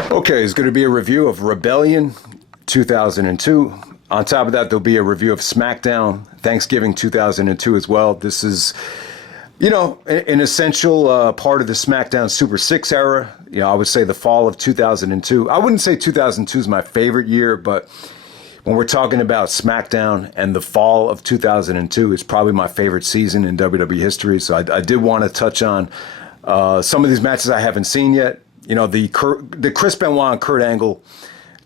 Okay, it's going to be a review of Rebellion 2002. On top of that, there'll be a review of Smackdown Thanksgiving 2002 as well. This is, an essential part of the Smackdown Super 6 era. I would say the fall of 2002. I wouldn't say 2002 is my favorite year, but when we're talking about SmackDown and the fall of 2002, it's probably my favorite season in WWE history. So I did want to touch on some of these matches I haven't seen yet. The Chris Benoit and Kurt Angle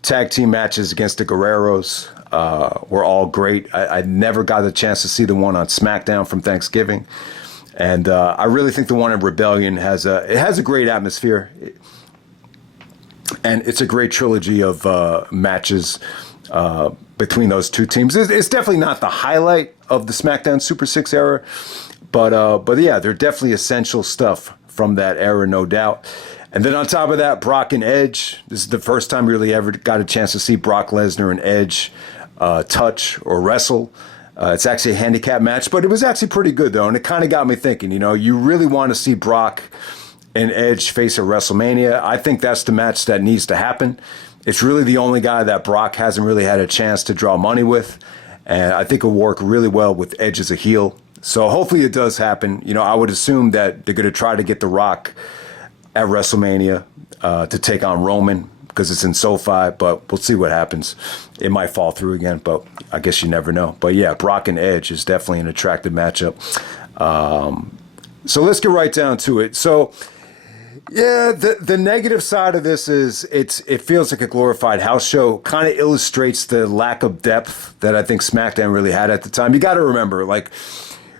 tag team matches against the Guerreros were all great. I never got the chance to see the one on SmackDown from Thanksgiving. And I really think the one in Rebellion has a great atmosphere. And it's a great trilogy of matches between those two teams. It's definitely not the highlight of the SmackDown Super 6 era, but yeah, they're definitely essential stuff from that era, no doubt. And then on top of that, Brock and Edge. This is the first time we really ever got a chance to see Brock Lesnar and Edge touch or wrestle. It's actually a handicap match, but it was actually pretty good, though. And it kind of got me thinking, you really want to see Brock and Edge face at WrestleMania. I think that's the match that needs to happen. It's really the only guy that Brock hasn't really had a chance to draw money with. And I think it'll work really well with Edge as a heel. So hopefully it does happen. I would assume that they're going to try to get The Rock at WrestleMania to take on Roman because it's in SoFi, but we'll see what happens. It might fall through again, but I guess you never know. But yeah, Brock and Edge is definitely an attractive matchup. So let's get right down to it. So yeah, the negative side of this is it feels like a glorified house show. Kind of illustrates the lack of depth that I think SmackDown really had at the time. You got to remember, like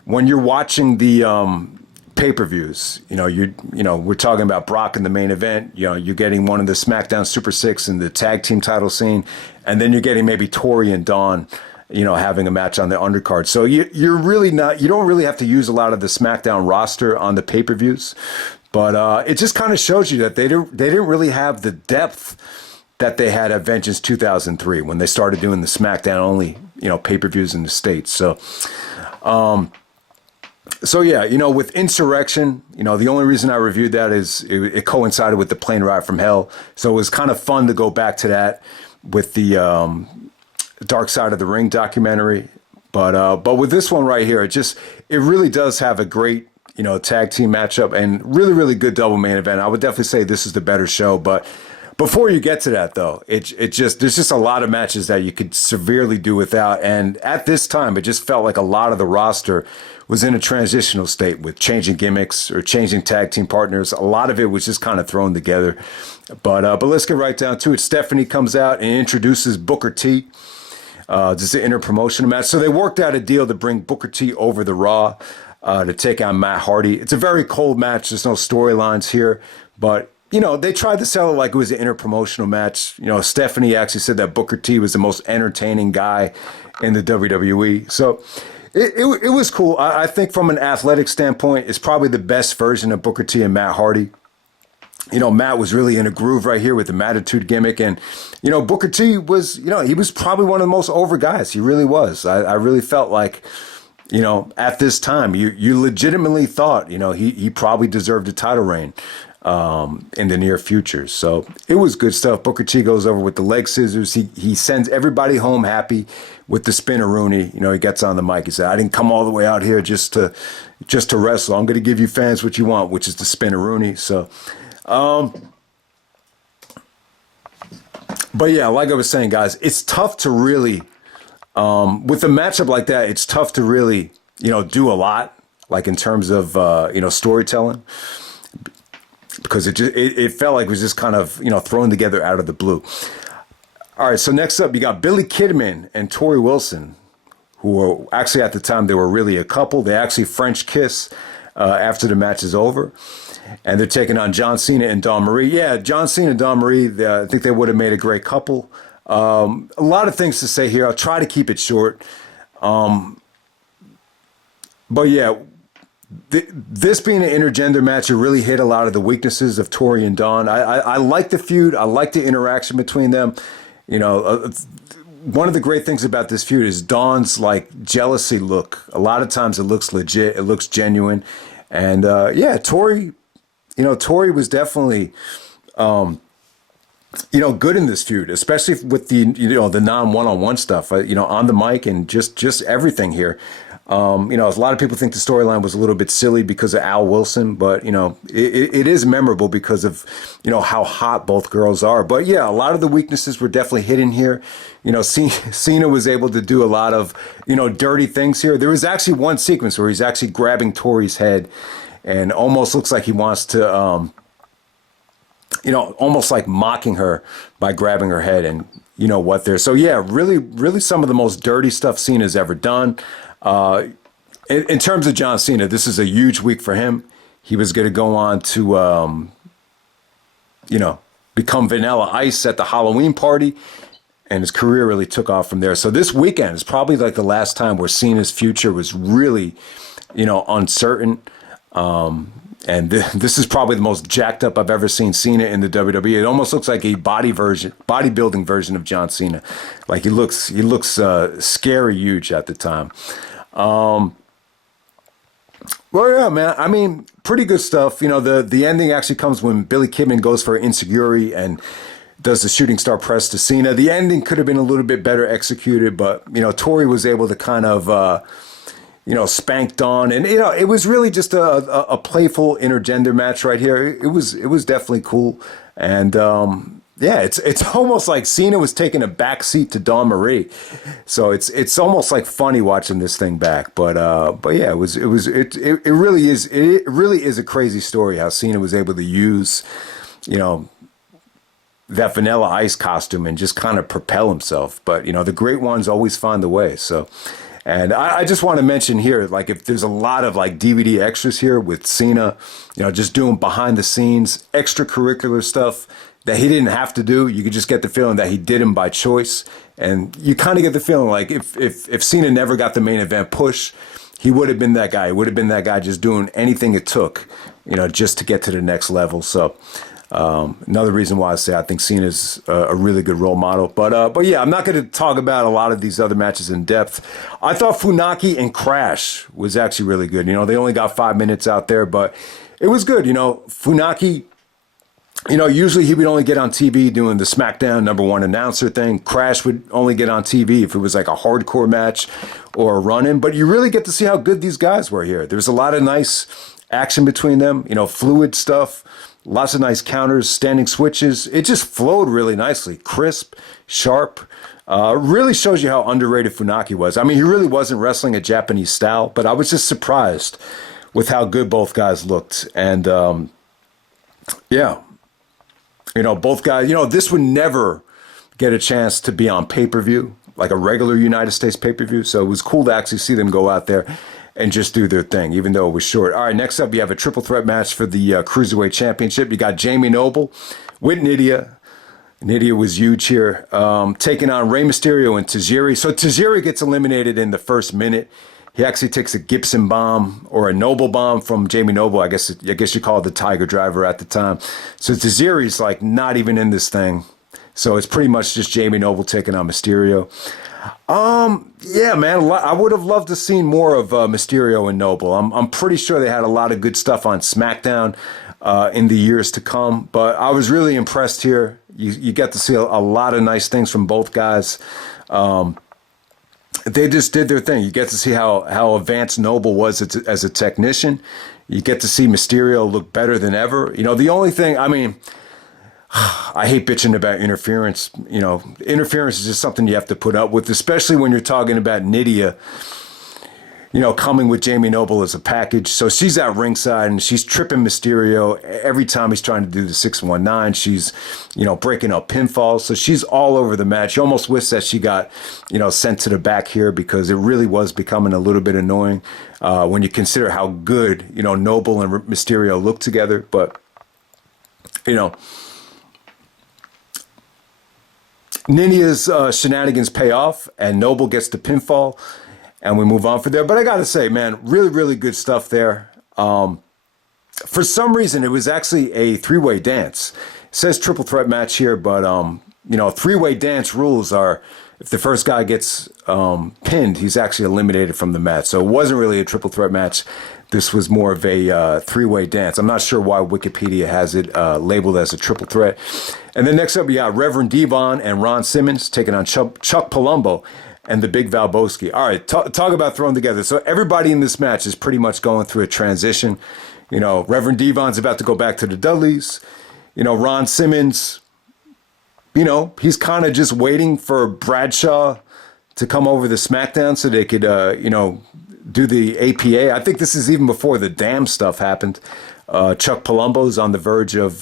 when you're watching the pay-per-views, we're talking about Brock in the main event. You're getting one of the SmackDown Super 6 in the tag team title scene, and then you're getting maybe Torrie and Dawn, having a match on the undercard. So you don't really have to use a lot of the SmackDown roster on the pay-per-views, but it just kind of shows you that they didn't really have the depth that they had at Vengeance 2003 when they started doing the SmackDown only, pay-per-views in the States. So yeah, with Insurrection, the only reason I reviewed that is it coincided with the Plane Ride from Hell. So it was kind of fun to go back to that with the Dark Side of the Ring documentary. But with this one right here, it really does have a great, tag team matchup and really, really good double main event. I would definitely say this is the better show. But before you get to that, though, there's just a lot of matches that you could severely do without. And at this time, it just felt like a lot of the roster was in a transitional state with changing gimmicks or changing tag team partners. A lot of it was just kind of thrown together. But let's get right down to it. Stephanie comes out and introduces Booker T. This is an interpromotional match. So they worked out a deal to bring Booker T over the Raw to take on Matt Hardy. It's a very cold match. There's no storylines here. But they tried to sell it like it was an interpromotional match. Stephanie actually said that Booker T was the most entertaining guy in the WWE. So it was cool. I think from an athletic standpoint, it's probably the best version of Booker T and Matt Hardy. Matt was really in a groove right here with the Mattitude gimmick. And, Booker T was, he was probably one of the most over guys. He really was. I really felt like, at this time, you legitimately thought, he probably deserved a title reign in the near future. So it was good stuff. Booker T goes over with the leg scissors. He sends everybody home happy with the spin-a-rooney. He gets on the mic. He said, I didn't come all the way out here just to wrestle. I'm going to give you fans what you want, which is the spin-a-rooney. So, but yeah, like I was saying, guys, it's tough to really, with a matchup like that, it's tough to really, do a lot, like in terms of, storytelling. Because it felt like it was just kind of, thrown together out of the blue. All right, so next up, you got Billy Kidman and Torrie Wilson, who were actually at the time, they were really a couple. They actually French kiss after the match is over. And they're taking on John Cena and Dawn Marie. Yeah, John Cena and Dawn Marie, I think they would have made a great couple. A lot of things to say here. I'll try to keep it short. But yeah, this being an intergender match, it really hit a lot of the weaknesses of Torrie and Dawn. I like the feud. I like the interaction between them. One of the great things about this feud is Dawn's like jealousy look. A lot of times it looks legit. It looks genuine. And yeah, Torrie was definitely good in this feud, especially with the non one-on-one stuff, on the mic and just everything here. A lot of people think the storyline was a little bit silly because of Al Wilson, but it is memorable because of how hot both girls are. But yeah, a lot of the weaknesses were definitely hidden here. Cena was able to do a lot of dirty things here. There was actually one sequence where he's actually grabbing Torrie's head, and almost looks like he wants to. Almost like mocking her by grabbing her head and what there. So yeah, really, really some of the most dirty stuff Cena's ever done. In terms of John Cena, this is a huge week for him. He was going to go on to, become Vanilla Ice at the Halloween party, and his career really took off from there. So this weekend is probably like the last time where Cena's future was really, uncertain. And this is probably the most jacked up I've ever seen Cena in the WWE. It almost looks like a bodybuilding version of John Cena. Like he looks scary huge at the time. Well, yeah, man. I mean, pretty good stuff. The ending actually comes when Billy Kidman goes for an insecurity and does the shooting star press to Cena. The ending could have been a little bit better executed, but Torrie was able to kind of spanked on, and it was really just a playful intergender match right here. It was definitely cool, and yeah, it's almost like Cena was taking a back seat to Dawn Marie, so it's almost like funny watching this thing back. But yeah, it really is a crazy story how Cena was able to use that Vanilla Ice costume and just kind of propel himself. But the great ones always find the way. So. And I just want to mention here, like, if there's a lot of like DVD extras here with Cena, just doing behind the scenes extracurricular stuff that he didn't have to do. You could just get the feeling that he did them by choice. And you kind of get the feeling like if Cena never got the main event push, he would have been that guy. He would have been that guy just doing anything it took, just to get to the next level. So another reason why I say I think Cena's a really good role model. But yeah, I'm not going to talk about a lot of these other matches in depth. I thought Funaki and Crash was actually really good. They only got 5 minutes out there, but it was good. Funaki, usually he would only get on TV doing the Smackdown #1 announcer thing. Crash would only get on TV if it was like a hardcore match or a run-in. But you really get to see how good these guys were here. There's a lot of nice action between them, fluid stuff. Lots of nice counters, standing switches. It just flowed really nicely. Crisp, sharp. Really shows you how underrated Funaki was. I mean, he really wasn't wrestling a Japanese style, but I was just surprised with how good both guys looked. And yeah, both guys, this would never get a chance to be on pay-per-view, like a regular United States pay-per-view. So it was cool to actually see them go out there and just do their thing, even though it was short. All right, next up, you have a triple threat match for the Cruiserweight Championship. You got Jamie Noble with Nydia. Nydia was huge here, taking on Rey Mysterio and Tajiri. So Tajiri gets eliminated in the first minute. He actually takes a Gibson bomb or a Noble bomb from Jamie Noble. I guess you call it the Tiger Driver at the time. So Tajiri's like not even in this thing. So it's pretty much just Jamie Noble taking on Mysterio. Yeah, man, I would have loved to seen more of Mysterio and Noble. I'm pretty sure they had a lot of good stuff on SmackDown in the years to come, but I was really impressed here. You get to see a lot of nice things from both guys. They just did their thing. You get to see how advanced Noble was as a technician. You get to see Mysterio look better than ever. The only thing, I mean, I hate bitching about interference. Interference is just something you have to put up with, especially when you're talking about Nydia, coming with Jamie Noble as a package. So she's at ringside and she's tripping Mysterio every time he's trying to do the 619. She's, breaking up pinfalls. So she's all over the match. You almost wish that she got, sent to the back here because it really was becoming a little bit annoying when you consider how good, Noble and Mysterio look together. But, Nydia's shenanigans pay off, and Noble gets the pinfall, and we move on from there. But I got to say, man, really, really good stuff there. For some reason, it was actually a three-way dance. It says triple threat match here, but, three-way dance rules are if the first guy gets pinned, he's actually eliminated from the match. So it wasn't really a triple threat match this was more of a three-way dance. I'm not sure why Wikipedia has it labeled as a triple threat. And then next up, we got Reverend Devon and Ron Simmons taking on Chuck Polumbo and the Big Valbowski. All right, talk about throwing together. So everybody in this match is pretty much going through a transition. You know, Reverend Devon's about to go back to the Dudleys. You know, Ron Simmons, you know, he's kind of just waiting for Bradshaw to come over the Smackdown so they could, you know, do the APA. I think this is even before the damn stuff happened. Chuck Palumbo's on the verge of,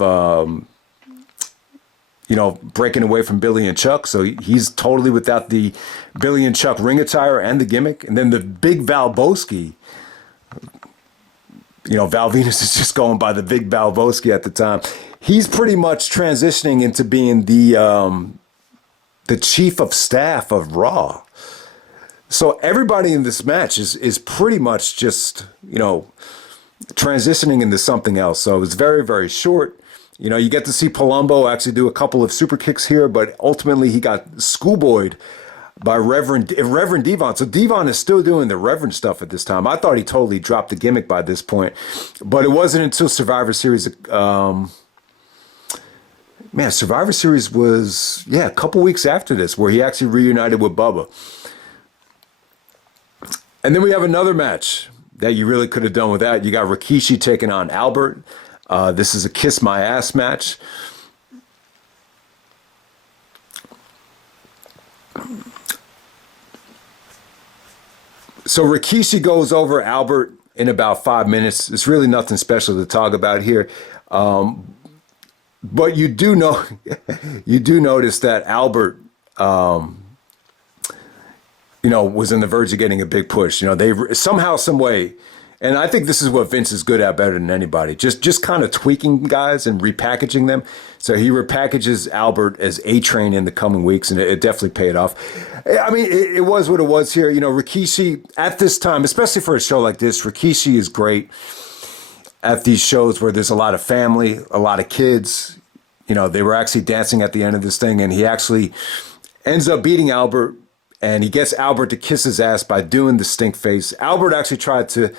you know, breaking away from Billy and Chuck. So he's totally without the Billy and Chuck ring attire and the gimmick. And then the Big Valbowski, you know, Val Venus is just going by the Big Valbowski at the time. He's pretty much transitioning into being the chief of staff of Raw. So everybody in this match is pretty much just, you know, transitioning into something else. So it was very, very short. You know, you get to see Polumbo actually do a couple of super kicks here, but ultimately he got schoolboyed by Reverend Devon. So Devon is still doing the Reverend stuff at this time. I thought he totally dropped the gimmick by this point, but it wasn't until Survivor Series. Survivor Series was, a couple weeks after this where he actually reunited with Bubba. And then we have another match that you really could have done without. You got Rikishi taking on Albert. This is a kiss my ass match. So Rikishi goes over Albert in about 5 minutes. It's really nothing special to talk about here. But you do know, you do notice that Albert, you know, was on the verge of getting a big push. You know, they somehow, some way, and I think this is what Vince is good at better than anybody. Just kind of tweaking guys and repackaging them. So he repackages Albert as A-Train in the coming weeks, and it definitely paid off. I mean, it was what it was here. You know, Rikishi at this time, especially for a show like this, Rikishi is great at these shows where there's a lot of family, a lot of kids. You know, they were actually dancing at the end of this thing, and he actually ends up beating Albert. And he gets Albert to kiss his ass by doing the stink face. Albert actually tried to,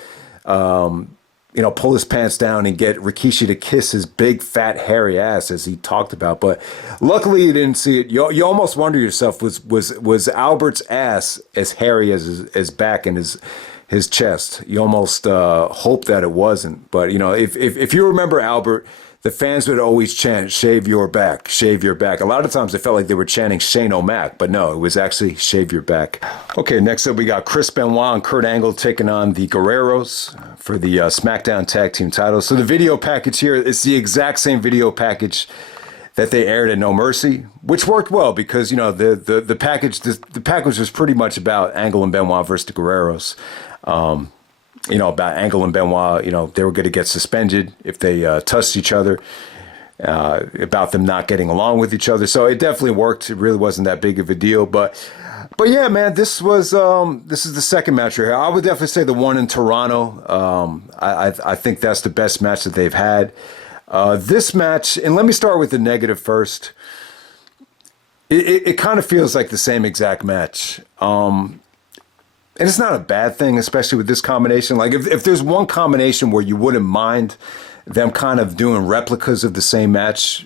you know, pull his pants down and get Rikishi to kiss his big, fat, hairy ass, as he talked about. But luckily, you didn't see it. You almost wonder yourself, was Albert's ass as hairy as his back and his chest? You almost hope that it wasn't. But, you know, if you remember Albert, the fans would always chant, shave your back, shave your back. A lot of times it felt like they were chanting Shane O'Mac, but no, it was actually shave your back. Okay, next up we got Chris Benoit and Kurt Angle taking on the Guerreros for the SmackDown Tag Team titles. So the video package here is the exact same video package that they aired at No Mercy, which worked well because, you know, the package was pretty much about Angle and Benoit versus the Guerreros. You know, about Angle and Benoit, you know, they were going to get suspended if they touched each other, about them not getting along with each other. So it definitely worked. It really wasn't that big of a deal. But yeah, man, this is the second match here. I would definitely say the one in Toronto. I think that's the best match that they've had. This match, and let me start with the negative first. It kind of feels like the same exact match. And it's not a bad thing, especially with this combination. Like, if there's one combination where you wouldn't mind them kind of doing replicas of the same match,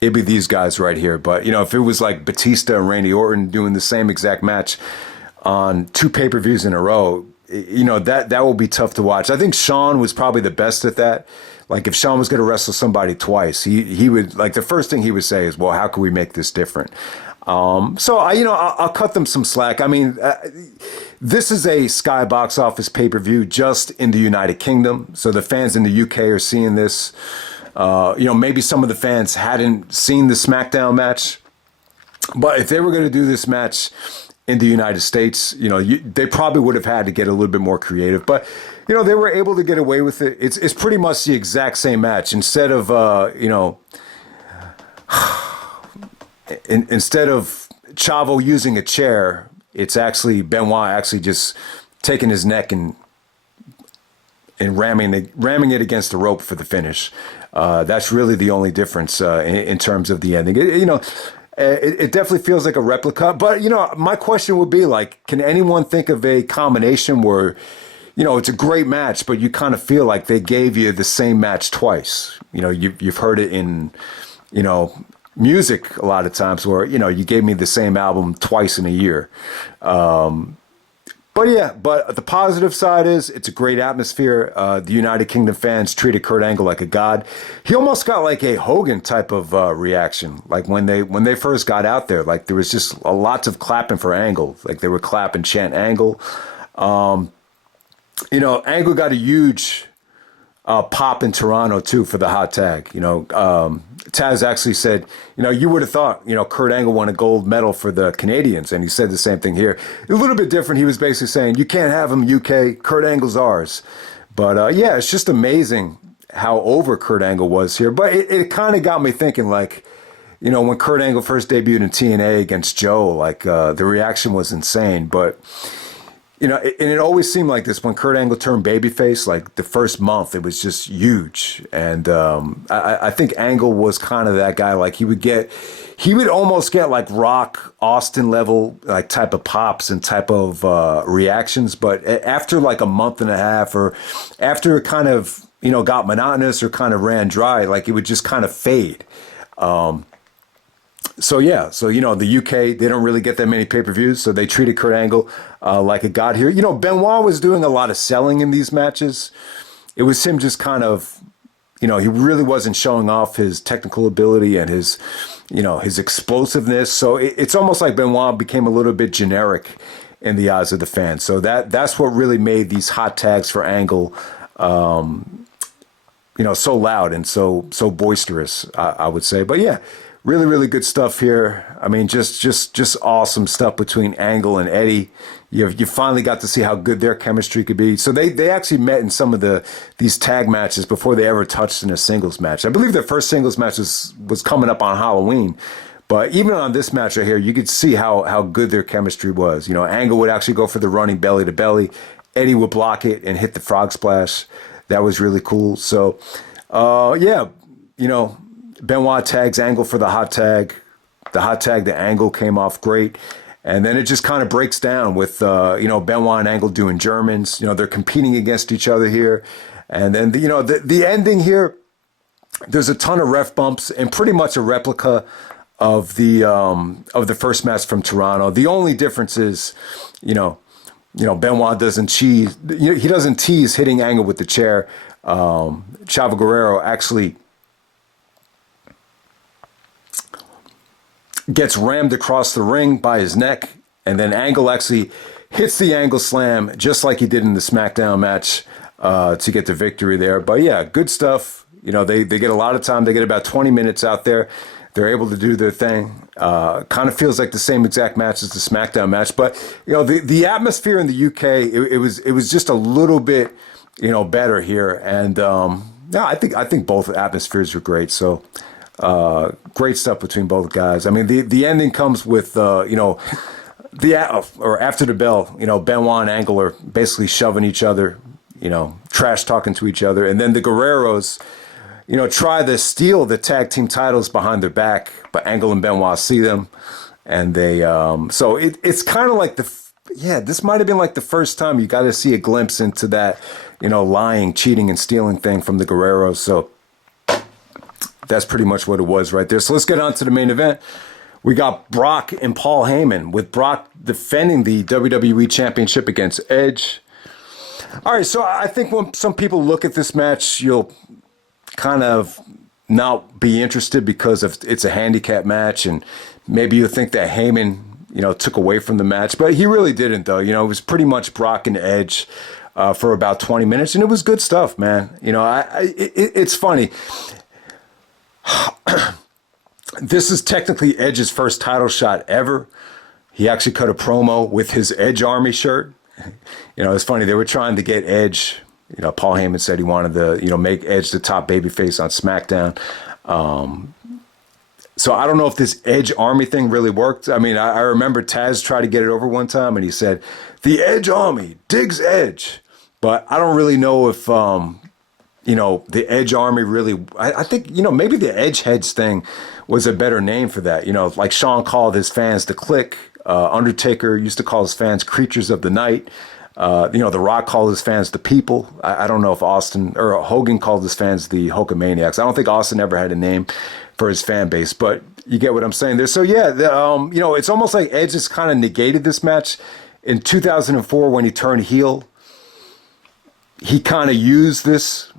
it'd be these guys right here. But, you know, if it was like Batista and Randy Orton doing the same exact match on 2 pay-per-views in a row, you know, that will be tough to watch. I think Shawn was probably the best at that. Like, if Shawn was going to wrestle somebody twice, he would, like, the first thing he would say is, well, how can we make this different? So I'll cut them some slack. I mean, this is a Sky box office pay-per-view just in the United Kingdom. So the fans in the UK are seeing this. You know, maybe some of the fans hadn't seen the SmackDown match, but if they were going to do this match in the United States, you know, they probably would have had to get a little bit more creative, but you know, they were able to get away with it. It's pretty much the exact same match. Instead of, you know, instead of Chavo using a chair, it's actually Benoit actually just taking his neck and ramming it against the rope for the finish. That's really the only difference in terms of the ending. It definitely feels like a replica. But, you know, my question would be, like, can anyone think of a combination where it's a great match, but you kind of feel like they gave you the same match twice. You've heard it in, music a lot of times where, you gave me the same album twice in a year. But the positive side is it's a great atmosphere. The United Kingdom fans treated Kurt Angle like a god. He almost got like a Hogan type of reaction. Like when they first got out there, like there was just lots of clapping for Angle. Like they were clapping, chant Angle. Angle got a huge pop in Toronto too for the hot tag. Taz actually said, you would have thought, Kurt Angle won a gold medal for the Canadians, and he said the same thing here. A little bit different. He was basically saying, you can't have him, UK. Kurt Angle's ours. But it's just amazing how over Kurt Angle was here. But it kind of got me thinking, like, when Kurt Angle first debuted in TNA against Joe, like the reaction was insane. But and it always seemed like this when Kurt Angle turned babyface, like the first month, it was just huge. And I think Angle was kind of that guy. Like he would almost get like Rock Austin level, like type of pops and type of reactions. But after like a month and a half, or after it kind of, got monotonous or kind of ran dry, like it would just kind of fade. So the UK, they don't really get that many pay-per-views, so they treated Kurt Angle like a god here. Benoit was doing a lot of selling in these matches. It was him just kind of, he really wasn't showing off his technical ability and his explosiveness. So it's almost like Benoit became a little bit generic in the eyes of the fans. So that's what really made these hot tags for Angle, so loud and so boisterous, I would say. But yeah. Really, really good stuff here. I mean, just awesome stuff between Angle and Eddie. You finally got to see how good their chemistry could be. So they actually met in some of these tag matches before they ever touched in a singles match. I believe their first singles match was coming up on Halloween. But even on this match right here, you could see how good their chemistry was. Angle would actually go for the running belly to belly. Eddie would block it and hit the frog splash. That was really cool. So, Benoit tags Angle for the hot tag. The hot tag to Angle came off great. And then it just kind of breaks down with, Benoit and Angle doing Germans. They're competing against each other here. And then, the ending here, there's a ton of ref bumps and pretty much a replica of the first match from Toronto. The only difference is, Benoit doesn't cheese. He doesn't tease hitting Angle with the chair. Chavo Guerrero actually gets rammed across the ring by his neck, and then Angle actually hits the Angle slam just like he did in the Smackdown match to get the victory there. But yeah, good stuff. They get a lot of time. They get about 20 minutes out there. They're able to do their thing. Kind of feels like the same exact match as the Smackdown match. But the atmosphere in the UK, it was just a little bit better here. And I think both atmospheres were great. So. Great stuff between both guys. I mean, the ending comes with, or after the bell, Benoit and Angle are basically shoving each other, trash talking to each other. And then the Guerreros, try to steal the tag team titles behind their back, but Angle and Benoit see them. And they, so it's kind of like this might have been like the first time you got to see a glimpse into that, lying, cheating, and stealing thing from the Guerreros. So, that's pretty much what it was right there. So let's get on to the main event. We got Brock and Paul Heyman, with Brock defending the WWE Championship against Edge. All right, so I think when some people look at this match, you'll kind of not be interested because it's a handicap match, and maybe you'll think that Heyman, took away from the match. But he really didn't, though. It was pretty much Brock and Edge for about 20 minutes, and it was good stuff, man. It's funny. This is technically Edge's first title shot ever. He actually cut a promo with his Edge Army shirt. It's funny. They were trying to get Edge. Paul Heyman said he wanted to, make Edge the top babyface on SmackDown. So I don't know if this Edge Army thing really worked. I mean, I remember Taz tried to get it over one time, and he said, "The Edge Army digs Edge," but I don't really know if. The Edge Army really, I think, maybe the Edge Heads thing was a better name for that. Like Shawn called his fans the Clique. Undertaker used to call his fans creatures of the night. The Rock called his fans the people. I don't know if Austin or Hogan called his fans the Hulkamaniacs. I don't think Austin ever had a name for his fan base, but you get what I'm saying there. So yeah, it's almost like Edge has kind of negated this match. In 2004, when he turned heel, he kind of used this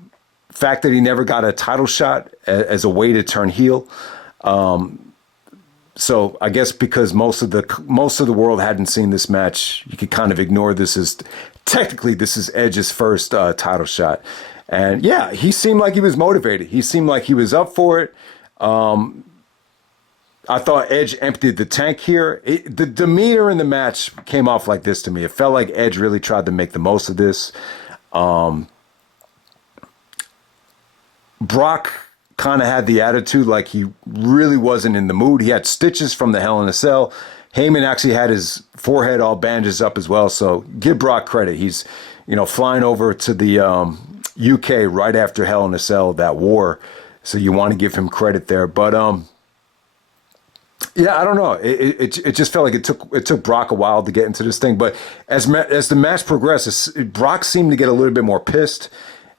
fact that he never got a title shot as a way to turn heel. So I guess because most of the world hadn't seen this match, you could kind of ignore this as technically this is Edge's first title shot. And yeah, he seemed like he was motivated. He seemed like he was up for it. I thought Edge emptied the tank here. The demeanor in the match came off like this to me. It felt like Edge really tried to make the most of this. Brock kind of had the attitude like he really wasn't in the mood. He had stitches from the Hell in a Cell. Heyman actually had his forehead all bandaged up as well. So give Brock credit. He's, flying over to the UK right after Hell in a Cell, that war. So you want to give him credit there. But yeah, I don't know. It just felt like it took Brock a while to get into this thing. But as the match progressed, Brock seemed to get a little bit more pissed.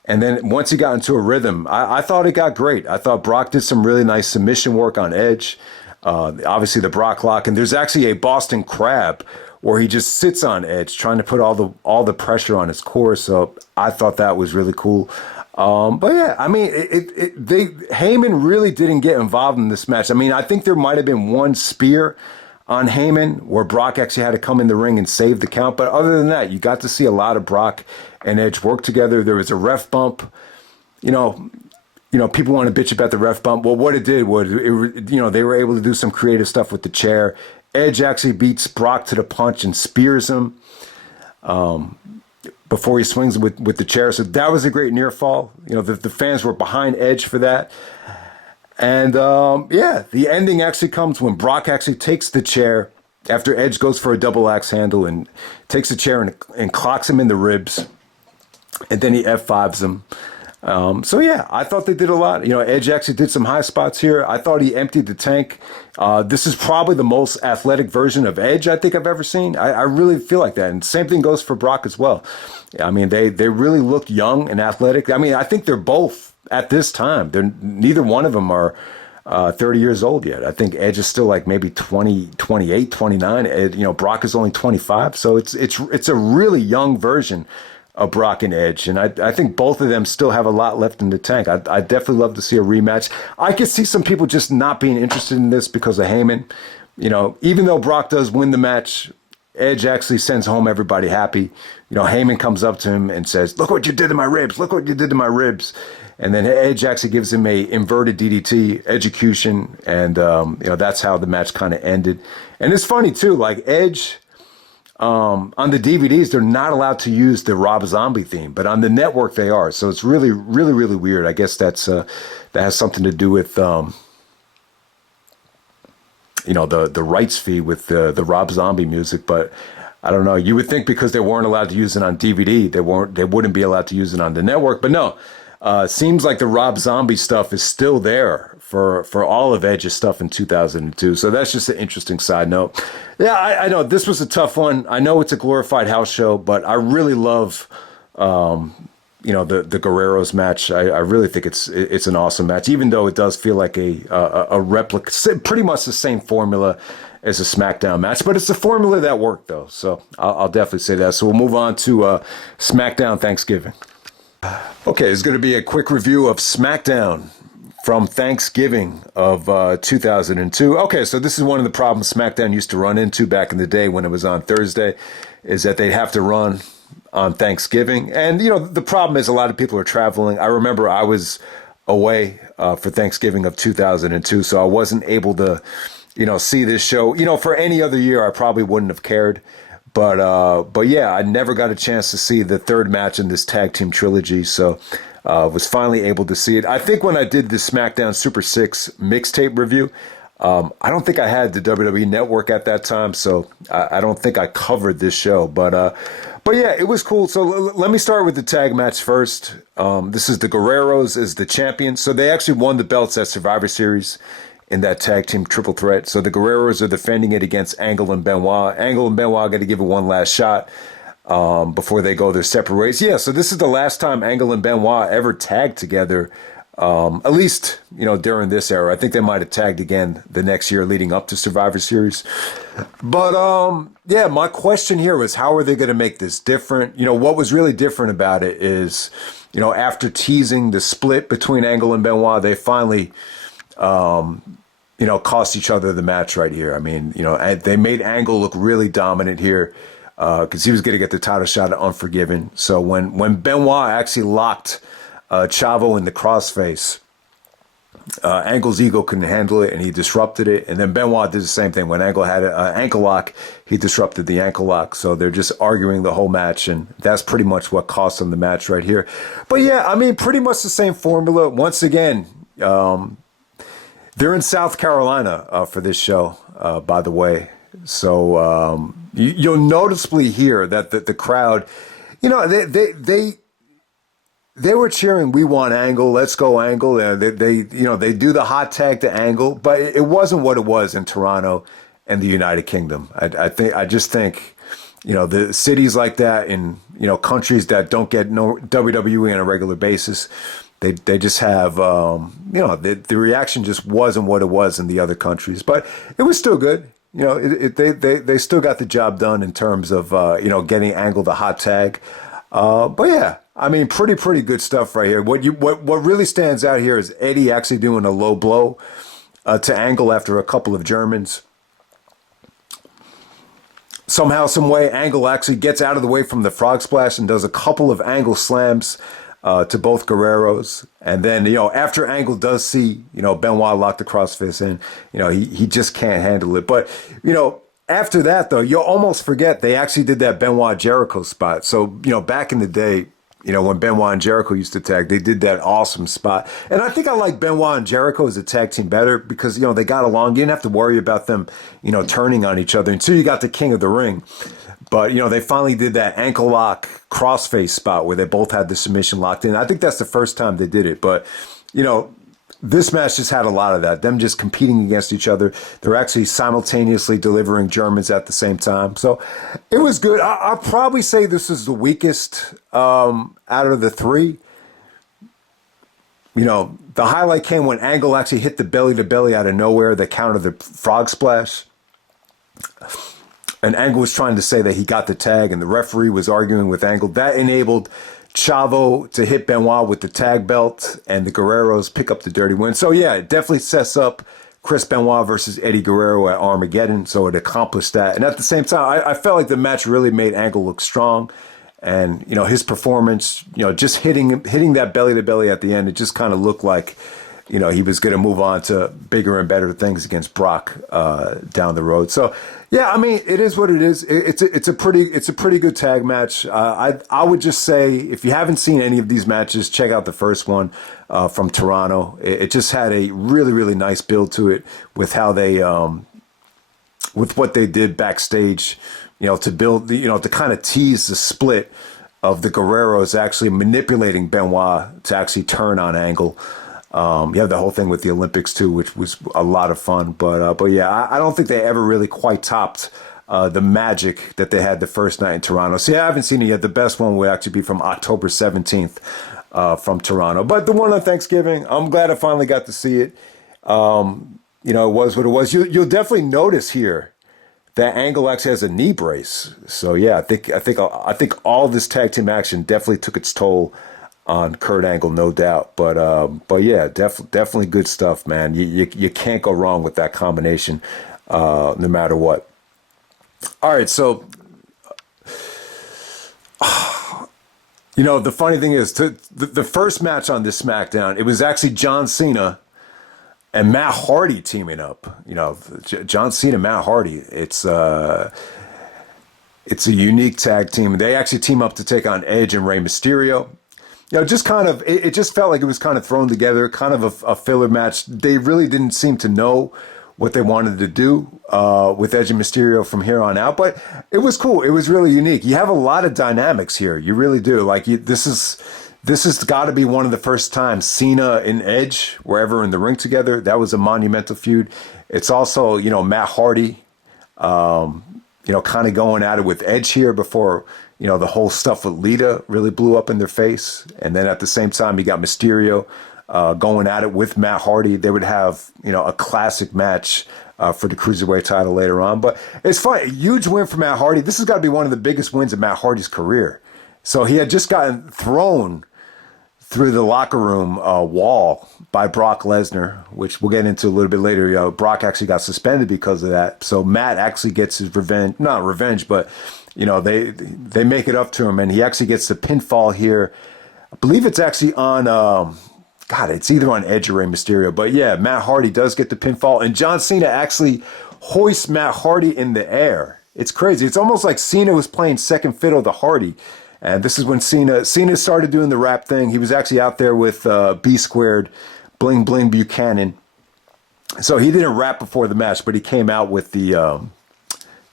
And then once he got into a rhythm, I thought it got great. I thought Brock did some really nice submission work on Edge. Obviously the Brock lock, and there's actually a Boston Crab where he just sits on Edge, trying to put all the pressure on his core. So I thought that was really cool. But yeah, I mean, Heyman really didn't get involved in this match. I mean, I think there might have been one spear on Heyman where Brock actually had to come in the ring and save the count. But other than that, you got to see a lot of Brock and Edge work together. There was a ref bump. People want to bitch about the ref bump. Well, what it did was, they were able to do some creative stuff with the chair. Edge actually beats Brock to the punch and spears him before he swings with the chair. So that was a great near fall. The fans were behind Edge for that. And the ending actually comes when Brock actually takes the chair after Edge goes for a double axe handle and takes the chair and clocks him in the ribs. And then he F5s him. So yeah, I thought they did a lot. Edge actually did some high spots here. I thought he emptied the tank. This is probably the most athletic version of Edge I think I've ever seen. I really feel like that. And same thing goes for Brock as well. I mean, they really look young and athletic. I mean, I think they're both at this time. Neither one of them are 30 years old yet. I think Edge is still like maybe 20, 28, 29. Brock is only 25. So it's a really young version of Brock and Edge. And I think both of them still have a lot left in the tank. I'd definitely love to see a rematch. I could see some people just not being interested in this because of Heyman. Even though Brock does win the match, Edge actually sends home everybody happy. Heyman comes up to him and says, "Look what you did to my ribs. Look what you did to my ribs." And then Edge actually gives him a inverted DDT execution. And, that's how the match kind of ended. And it's funny too, like Edge, on the DVDs, they're not allowed to use the Rob Zombie theme, but on the network they are. So it's really, really, really weird. I guess that has something to do with, the rights fee with the Rob Zombie music. But I don't know. You would think because they weren't allowed to use it on DVD, they wouldn't be allowed to use it on the network. But no, seems like the Rob Zombie stuff is still there for all of Edge's stuff in 2002. So that's just an interesting side note. Yeah, I know this was a tough one. I know it's a glorified house show, but I really love, the Guerreros match. I really think it's an awesome match, even though it does feel like a replica, pretty much the same formula as a Smackdown match, but it's a formula that worked though. So I'll definitely say that. So we'll move on to Smackdown Thanksgiving. Okay, it's going to be a quick review of Smackdown from Thanksgiving of 2002. Okay, so this is one of the problems SmackDown used to run into back in the day when it was on Thursday, is that they'd have to run on Thanksgiving. And, the problem is a lot of people are traveling. I remember I was away for Thanksgiving of 2002, so I wasn't able to, see this show. For any other year, I probably wouldn't have cared. But yeah, I never got a chance to see the third match in this tag team trilogy, so was finally able to see it. I think when I did the SmackDown Super 6 mixtape review, I don't think I had the WWE Network at that time, so I don't think I covered this show. But yeah, it was cool. So let me start with the tag match first. This is the Guerreros as the champions. So they actually won the belts at Survivor Series in that tag team triple threat. So the Guerreros are defending it against Angle and Benoit. Angle and Benoit got to give it one last shot. before they go their separate ways. Yeah, so this is the last time Angle and Benoit ever tagged together, at least, during this era. I think they might have tagged again the next year leading up to Survivor Series. But, yeah, my question here was, how are they going to make this different? What was really different about it is, after teasing the split between Angle and Benoit, they finally, cost each other the match right here. I mean, they made Angle look really dominant here, because he was going to get the title shot at Unforgiven. So when Benoit actually locked Chavo in the crossface, Angle's ego couldn't handle it, and he disrupted it. And then Benoit did the same thing. When Angle had an ankle lock, he disrupted the ankle lock. So they're just arguing the whole match, and that's pretty much what cost them the match right here. But yeah, I mean, pretty much the same formula. Once again, they're in South Carolina for this show, by the way. So you'll noticeably hear that the crowd, they were cheering, "We want Angle, let's go Angle." They do the hot tag to Angle, but it wasn't what it was in Toronto and the United Kingdom. I just think, the cities like that in countries that don't get no WWE on a regular basis, they just have the reaction just wasn't what it was in the other countries, but it was still good. They still got the job done in terms of getting Angle the hot tag. But yeah, I mean, pretty good stuff right here. What really stands out here is Eddie actually doing a low blow to Angle after a couple of Germans. Somehow, some way, Angle actually gets out of the way from the frog splash and does a couple of Angle slams to both Guerreros. And then, after Angle does see, Benoit lock the crossface in, he just can't handle it. But, after that, though, you'll almost forget they actually did that Benoit Jericho spot. So, back in the day, when Benoit and Jericho used to tag, they did that awesome spot. And I think I like Benoit and Jericho as a tag team better because, they got along. You didn't have to worry about them, turning on each other until you got the King of the Ring. But, they finally did that ankle lock crossface spot where they both had the submission locked in. I think that's the first time they did it. But, this match just had a lot of that. Them just competing against each other. They're actually simultaneously delivering Germans at the same time. So it was good. I'll probably say this is the weakest out of the three. The highlight came when Angle actually hit the belly-to-belly out of nowhere that countered the frog splash. And Angle was trying to say that he got the tag, and the referee was arguing with Angle. That enabled Chavo to hit Benoit with the tag belt, and the Guerreros pick up the dirty win. So yeah, it definitely sets up Chris Benoit versus Eddie Guerrero at Armageddon. So it accomplished that. And at the same time, I felt like the match really made Angle look strong. And, his performance, just hitting that belly to belly at the end, it just kind of looked like, he was going to move on to bigger and better things against Brock down the road. So yeah, I mean, it is what it is. It's a pretty good tag match. I would just say, if you haven't seen any of these matches, check out the first one from Toronto. It just had a really, really nice build to it with how they, with what they did backstage, to build to kind of tease the split of the Guerreros actually manipulating Benoit to actually turn on Angle. You have the whole thing with the Olympics too, which was a lot of fun. But yeah, I don't think they ever really quite topped the magic that they had the first night in Toronto. So yeah, I haven't seen it yet. The best one would actually be from October 17th from Toronto. But the one on Thanksgiving, I'm glad I finally got to see it. It was what it was. You'll definitely notice here that Angle actually has a knee brace. So yeah, I think all this tag team action definitely took its toll on Kurt Angle, no doubt. But yeah, definitely good stuff, man. You can't go wrong with that combination, no matter what. All right, so the funny thing is, the first match on this SmackDown, it was actually John Cena and Matt Hardy teaming up. John Cena, Matt Hardy. It's a unique tag team. They actually team up to take on Edge and Rey Mysterio. Just kind of, it just felt like it was kind of thrown together, kind of a filler match. They really didn't seem to know what they wanted to do with Edge and Mysterio from here on out, but it was cool. It was really unique. You have a lot of dynamics here. You really do. This has got to be one of the first times Cena and Edge were ever in the ring together. That was a monumental feud. It's also, Matt Hardy, kind of going at it with Edge here before, the whole stuff with Lita really blew up in their face. And then at the same time, you got Mysterio going at it with Matt Hardy. They would have, a classic match for the Cruiserweight title later on. But it's fun. A huge win for Matt Hardy. This has got to be one of the biggest wins of Matt Hardy's career. So he had just gotten thrown through the locker room wall by Brock Lesnar, which we'll get into a little bit later. Brock actually got suspended because of that. So Matt actually gets his revenge, not revenge, but they make it up to him, and he actually gets the pinfall here. I believe it's actually on, it's either on Edge or Rey Mysterio. But yeah, Matt Hardy does get the pinfall, and John Cena actually hoists Matt Hardy in the air. It's crazy. It's almost like Cena was playing second fiddle to Hardy. And this is when Cena started doing the rap thing. He was actually out there with B Squared, Bling Bling Buchanan. So he didn't rap before the match, but he came out with the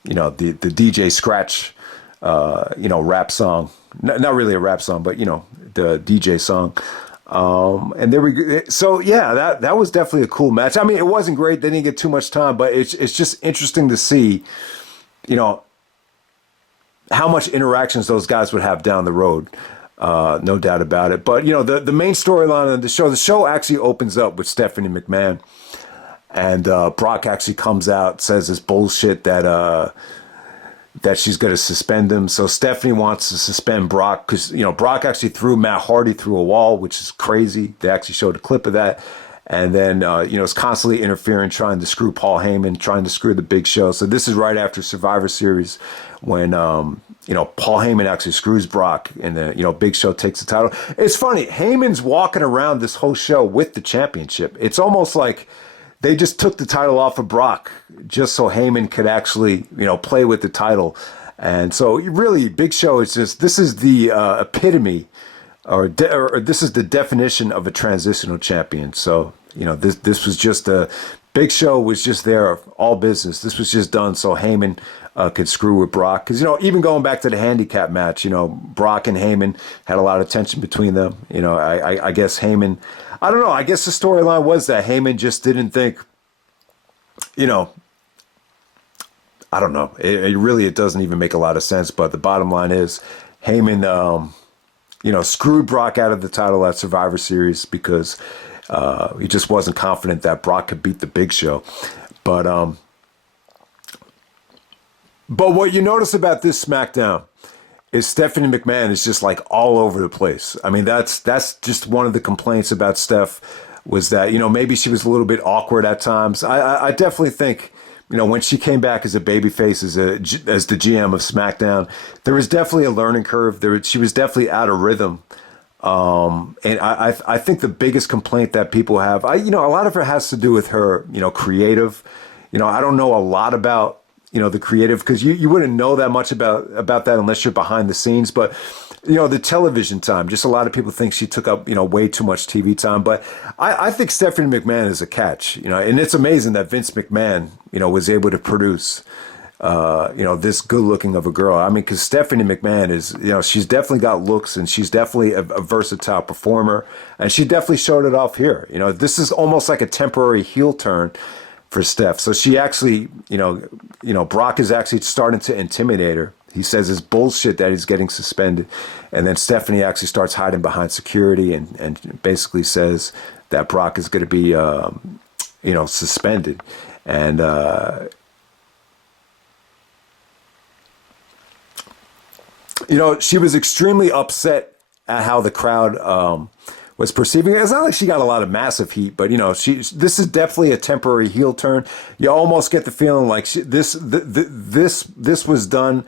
the DJ Scratch, rap song. Not really a rap song, but the DJ song. And there we go. So yeah, that was definitely a cool match. I mean, it wasn't great. They didn't get too much time, but it's just interesting to see, how much interactions those guys would have down the road. No doubt about it. But, the main storyline of the show actually opens up with Stephanie McMahon. And Brock actually comes out, says this bullshit that she's going to suspend him. So Stephanie wants to suspend Brock because, Brock actually threw Matt Hardy through a wall, which is crazy. They actually showed a clip of that. And then, it's constantly interfering, trying to screw Paul Heyman, trying to screw the Big Show. So this is right after Survivor Series when, Paul Heyman actually screws Brock and the, Big Show takes the title. It's funny. Heyman's walking around this whole show with the championship. It's almost like they just took the title off of Brock just so Heyman could actually, play with the title. And so really, Big Show is this is the epitome or this is the definition of a transitional champion. So, this was just Big Show was just there, all business. This was just done so Heyman could screw with Brock. Because, even going back to the handicap match, Brock and Heyman had a lot of tension between them. I guess Heyman, I don't know, I guess the storyline was that Heyman just didn't think, I don't know. It doesn't even make a lot of sense. But the bottom line is Heyman, screwed Brock out of the title at Survivor Series because he just wasn't confident that Brock could beat the Big Show. But what you notice about this SmackDown is Stephanie McMahon is just like all over the place. I mean, that's just one of the complaints about Steph was that, maybe she was a little bit awkward at times. I definitely think, when she came back as a babyface, as the GM of SmackDown, there was definitely a learning curve. She was definitely out of rhythm. And I think the biggest complaint that people have, a lot of it has to do with her, creative. I don't know a lot about, the creative because you wouldn't know that much about that unless you're behind the scenes. But, the television time, just a lot of people think she took up, way too much TV time. But I think Stephanie McMahon is a catch, and it's amazing that Vince McMahon, was able to produce, this good looking of a girl. I mean, because Stephanie McMahon is, she's definitely got looks and she's definitely a versatile performer. And she definitely showed it off here. This is almost like a temporary heel turn for Steph. So she actually, Brock is actually starting to intimidate her. He says it's bullshit that he's getting suspended. And then Stephanie actually starts hiding behind security and basically says that Brock is going to be, suspended. And, she was extremely upset at how the crowd was perceiving it. It's not like she got a lot of massive heat, but this is definitely a temporary heel turn. You almost get the feeling like this was done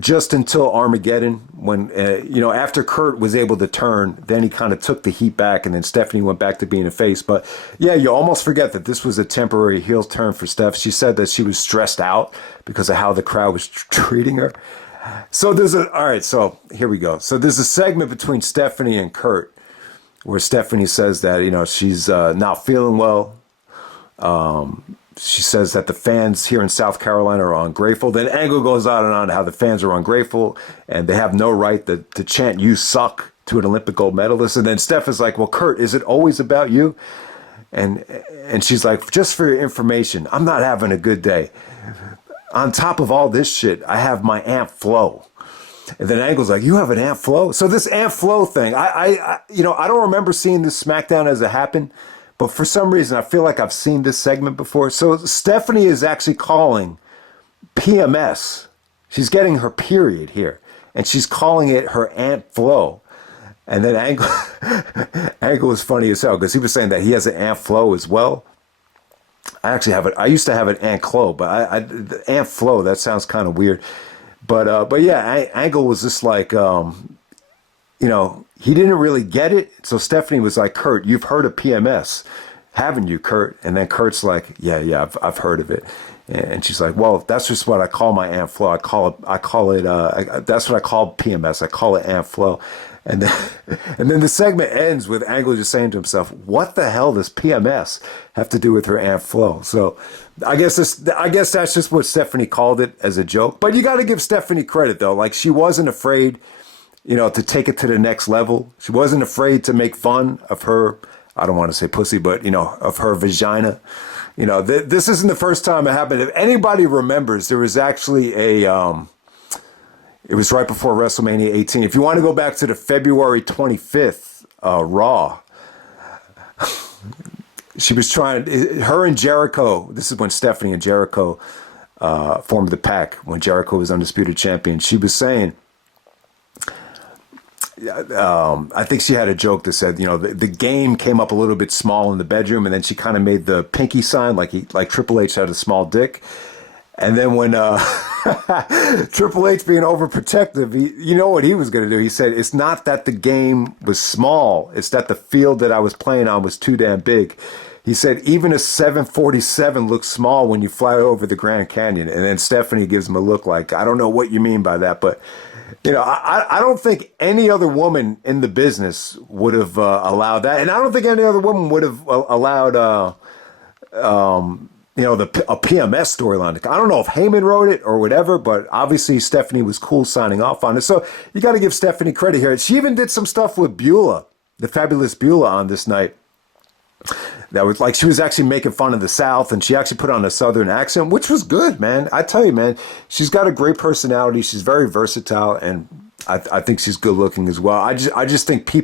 just until Armageddon, when after Kurt was able to turn, then he kind of took the heat back, and then Stephanie went back to being a face. But yeah, you almost forget that this was a temporary heel turn for Steph. She said that she was stressed out because of how the crowd was treating her. So so here we go. So there's a segment between Stephanie and Kurt where Stephanie says that, she's not feeling well. She says that the fans here in South Carolina are ungrateful. Then Angle goes on and on how the fans are ungrateful and they have no right to chant "you suck" to an Olympic gold medalist. And then Steph is like, well, Kurt, is it always about you? And she's like, just for your information, I'm not having a good day. On top of all this shit, I have my Aunt Flo. And then Angle's like, you have an Aunt Flo? So this Aunt Flo thing, I don't remember seeing this SmackDown as it happened, but for some reason I feel like I've seen this segment before. So Stephanie is actually calling PMS. She's getting her period here, and she's calling it her Aunt Flo. And then Angle was funny as hell because he was saying that he has an Aunt Flo as well. I actually have it. I used to have an Aunt Chloe, but Aunt Flo, that sounds kind of weird. But yeah, Angle was just like, he didn't really get it. So Stephanie was like, Kurt, you've heard of PMS, haven't you, Kurt? And then Kurt's like, yeah, I've heard of it. And she's like, well, that's just what I call my Aunt Flo. That's what I call PMS. I call it Aunt Flo. And then the segment ends with Angle just saying to himself, what the hell does PMS have to do with her Aunt Flo? So I guess that's just what Stephanie called it as a joke. But you got to give Stephanie credit, though. Like, she wasn't afraid, to take it to the next level. She wasn't afraid to make fun of her, I don't want to say pussy, but, of her vagina. This isn't the first time it happened. If anybody remembers, there was actually it was right before WrestleMania 18. If you want to go back to the February 25th Raw, she was her and Jericho, this is when Stephanie and Jericho formed the pack, when Jericho was undisputed champion. She was saying, I think she had a joke that said, the game came up a little bit small in the bedroom, and then she kind of made the pinky sign like Triple H had a small dick. And then when Triple H being overprotective, you know what he was going to do? He said, it's not that the game was small. It's that the field that I was playing on was too damn big. He said, even a 747 looks small when you fly over the Grand Canyon. And then Stephanie gives him a look like, I don't know what you mean by that. But, I don't think any other woman in the business would have allowed that. And I don't think any other woman would have allowed a PMS storyline. I don't know if Heyman wrote it or whatever, but obviously Stephanie was cool signing off on it. So you got to give Stephanie credit here. She even did some stuff with Beulah, the fabulous Beulah, on this night. That was like, she was actually making fun of the South, and she actually put on a Southern accent, which was good, man. I tell you, man, she's got a great personality. She's very versatile, and I think she's good looking as well. I just think you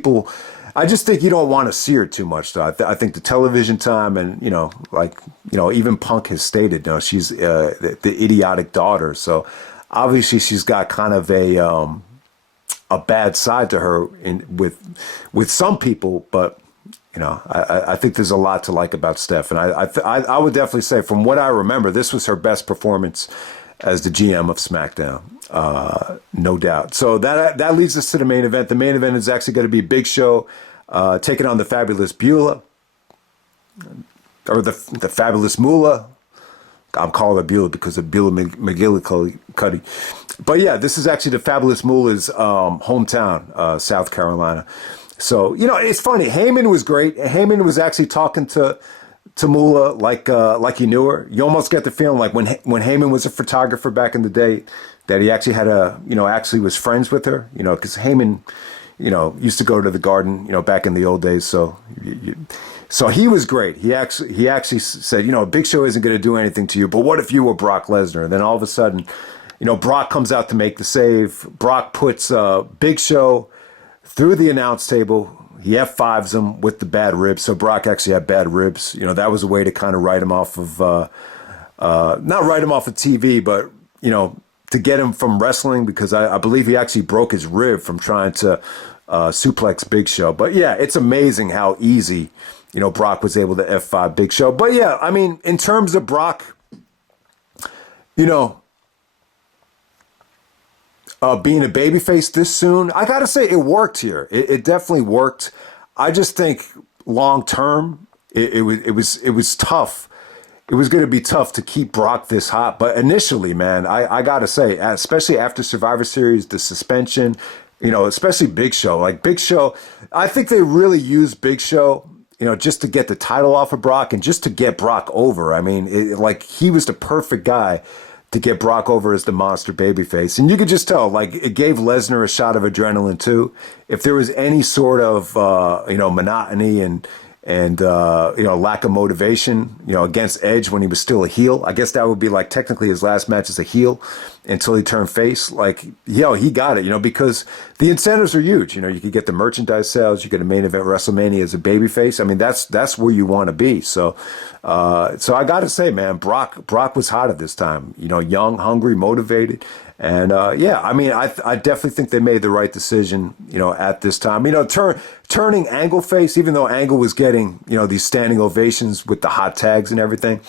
don't want to see her too much, though. I think the television time and, even Punk has stated, she's the idiotic daughter. So obviously she's got kind of a bad side to her with some people, but, I think there's a lot to like about Steph. And I would definitely say, from what I remember, this was her best performance as the GM of SmackDown. No doubt. So that leads us to the main event. The main event is actually going to be Big Show taking on the fabulous Beulah, or the fabulous Moolah. I'm calling her Beulah because of Beulah McGillicuddy. But yeah, this is actually the fabulous Moolah's hometown, South Carolina. So, it's funny. Heyman was great. Heyman was actually talking to Moolah like he knew her. You almost get the feeling like when Heyman was a photographer back in the day, that he actually had actually was friends with her, because Heyman, used to go to the Garden, back in the old days. So, so he was great. He actually said, Big Show isn't going to do anything to you, but what if you were Brock Lesnar? And then all of a sudden, Brock comes out to make the save. Brock puts Big Show through the announce table. He F5s him with the bad ribs. So Brock actually had bad ribs. That was a way to kind of write him off of, not write him off of TV, but, to get him from wrestling, because I believe he actually broke his rib from trying to suplex Big Show. But yeah, it's amazing how easy, Brock was able to F5 Big Show. But yeah, I mean, in terms of Brock, being a babyface this soon, I gotta say it worked here. It definitely worked. I just think long term, it was tough. It was going to be tough to keep Brock this hot. But initially, man, I gotta say, especially after Survivor Series, the suspension, especially Big Show. Like Big Show, I think they really used Big Show, just to get the title off of Brock and just to get Brock over. I mean, he was the perfect guy to get Brock over as the monster babyface. And you could just tell, like, it gave Lesnar a shot of adrenaline too. If there was any sort of, monotony and and lack of motivation, against Edge when he was still a heel. I guess that would be like technically his last match as a heel until he turned face. Like, he got it, because the incentives are huge. You could get the merchandise sales, you get a main event WrestleMania as a babyface. I mean, that's where you want to be. So I got to say, man, Brock was hot at this time. Young, hungry, motivated. And I definitely think they made the right decision, at this time. Turning Angle face, even though Angle was getting, these standing ovations with the hot tags and everything,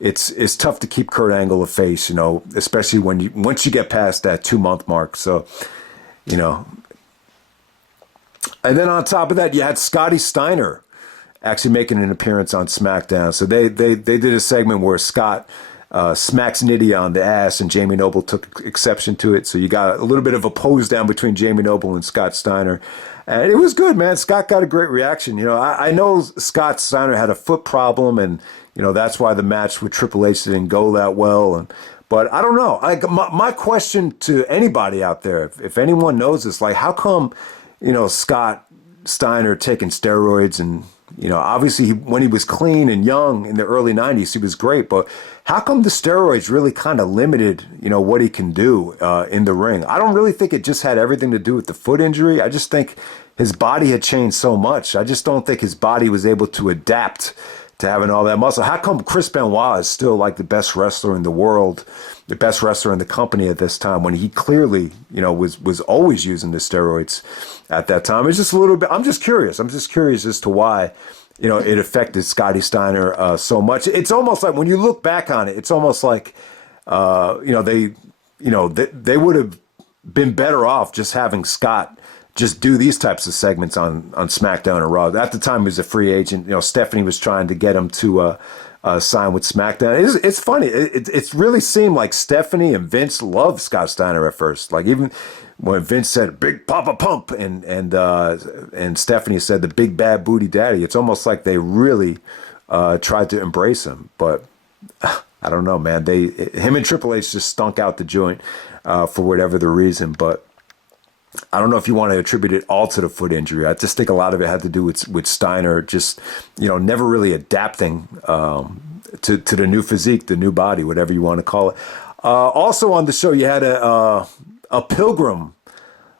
it's tough to keep Kurt Angle a face, especially once you get past that 2-month mark. So, and then on top of that, you had Scotty Steiner actually making an appearance on SmackDown. So they did a segment where Scott smacks Nidia on the ass, and Jamie Noble took exception to it. So you got a little bit of a pose down between Jamie Noble and Scott Steiner. And it was good, man. Scott got a great reaction. I know Scott Steiner had a foot problem, and, that's why the match with Triple H didn't go that well. But I don't know. My question to anybody out there, if anyone knows this, like, how come, Scott Steiner taking steroids and, obviously when he was clean and young in the early 90s, he was great. But how come the steroids really kind of limited, what he can do in the ring? I don't really think it just had everything to do with the foot injury. I just think his body had changed so much. I just don't think his body was able to adapt to having all that muscle. How come Chris Benoit is still like the best wrestler in the world, the best wrestler in the company at this time, when he clearly, was always using the steroids at that time? It's just a little bit, I'm just curious as to why, it affected Scotty Steiner so much. It's almost like when you look back on it, it's almost like, they would have been better off just having Scott just do these types of segments on SmackDown or Raw. At the time, he was a free agent. Stephanie was trying to get him to sign with SmackDown. It's funny. It really seemed like Stephanie and Vince loved Scott Steiner at first. Like, even when Vince said "Big Papa Pump" and Stephanie said "the Big Bad Booty Daddy," it's almost like they really tried to embrace him. But I don't know, man. Him and Triple H just stunk out the joint for whatever the reason. But I don't know if you want to attribute it all to the foot injury. I just think a lot of it had to do with Steiner just, never really adapting to the new physique, the new body, whatever you want to call it. Also on the show, you had a pilgrim.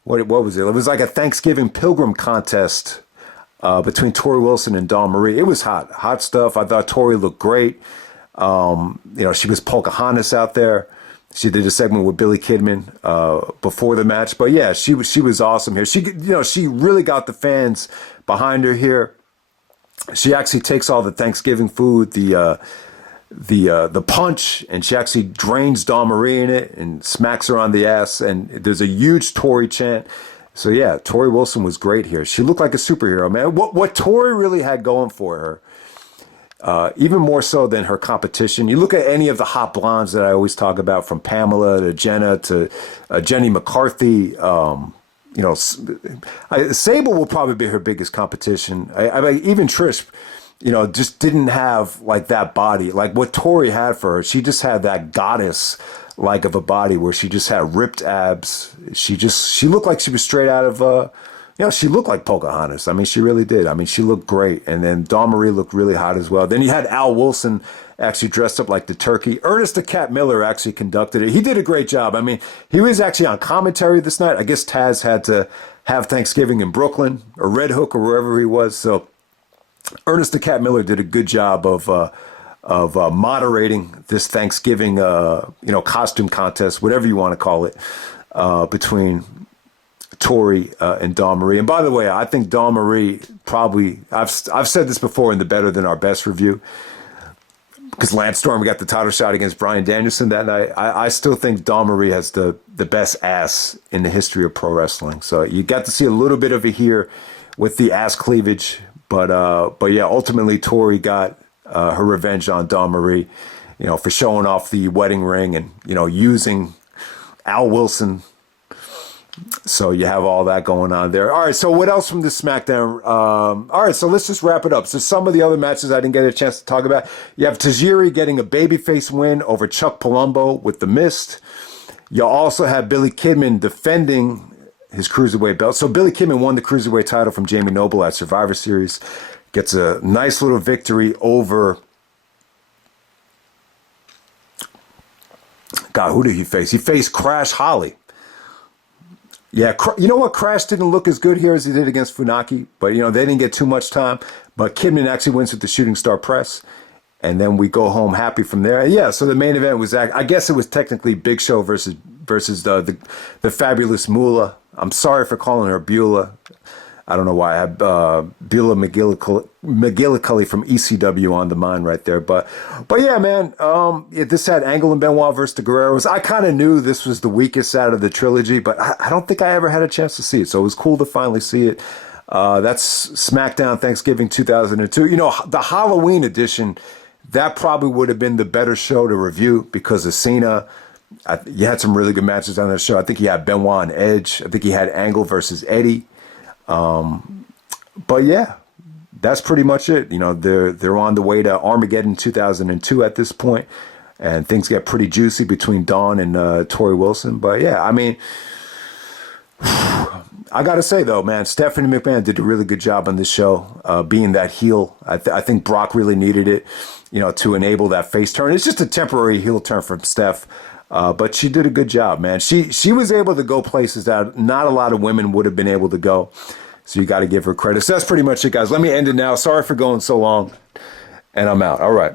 What was it? It was like a Thanksgiving pilgrim contest between Torrie Wilson and Dawn Marie. It was hot stuff. I thought Torrie looked great. She was Pocahontas out there. She did a segment with Billy Kidman before the match, but yeah, she was awesome here. She really got the fans behind her here. She actually takes all the Thanksgiving food, the punch, and she actually drains Dawn Marie in it and smacks her on the ass. And there's a huge Torrie chant. So yeah, Torrie Wilson was great here. She looked like a superhero, man. What Torrie really had going for her, even more so than her competition. You look at any of the hot blondes that I always talk about, from Pamela to Jenna to Jenny McCarthy. Sable will probably be her biggest competition. I mean, even Trish, just didn't have like that body, like what Torrie had for her. She just had that goddess like of a body where she just had ripped abs. She looked like she was straight out of she looked like Pocahontas. I mean, she really did. I mean, she looked great. And then Dawn Marie looked really hot as well. Then you had Al Wilson actually dressed up like the turkey. Ernest the Cat Miller actually conducted it. He did a great job. I mean, he was actually on commentary this night. I guess Taz had to have Thanksgiving in Brooklyn or Red Hook or wherever he was. So Ernest the Cat Miller did a good job of moderating this Thanksgiving, costume contest, whatever you want to call it, between Torrie and Dawn Marie. And by the way, I think Dawn Marie probably, I've said this before in the Better Than Our Best review, because Lance Storm got the title shot against Bryan Danielson that night. I still think Dawn Marie has the best ass in the history of pro wrestling. So you got to see a little bit of it here with the ass cleavage. But yeah, ultimately Torrie got her revenge on Dawn Marie, for showing off the wedding ring and, using Al Wilson. So you have all that going on there. All right, so what else from this SmackDown? All right, so let's just wrap it up. So some of the other matches I didn't get a chance to talk about. You have Tajiri getting a babyface win over Chuck Polumbo with the Mist. You also have Billy Kidman defending his Cruiserweight belt. So Billy Kidman won the Cruiserweight title from Jamie Noble at Survivor Series. gets a nice little victory over. God, who did he face? He faced Crash Holly. Yeah, you know what? Crash didn't look as good here as he did against Funaki, but you know they didn't get too much time. But Kidman actually wins with the shooting star press, and then we go home happy from there. Yeah, so the main event was, I guess it was technically Big Show versus the fabulous Moolah. I'm sorry for calling her Beulah. I don't know why I have Beulah McGillicuddy from ECW on the mind right there. But yeah, man, this had Angle and Benoit versus the Guerreros. I kind of knew this was the weakest out of the trilogy, but I don't think I ever had a chance to see it. So it was cool to finally see it. That's SmackDown Thanksgiving 2002. You know, the Halloween edition, that probably would have been the better show to review because of Cena. You had some really good matches on that show. I think you had Benoit and Edge. I think you had Angle versus Eddie. But yeah, that's pretty much it. You know, they're on the way to Armageddon 2002 at this point, and things get pretty juicy between Dawn and Torrie Wilson. But yeah, I mean, I gotta say though, man, Stephanie McMahon did a really good job on this show, being that heel. I think Brock really needed it, you know, to enable that face turn. It's just a temporary heel turn from Steph. But she did a good job, man. She was able to go places that not a lot of women would have been able to go. So you got to give her credit. So that's pretty much it, guys. Let me end it now. Sorry for going so long. And I'm out. All right.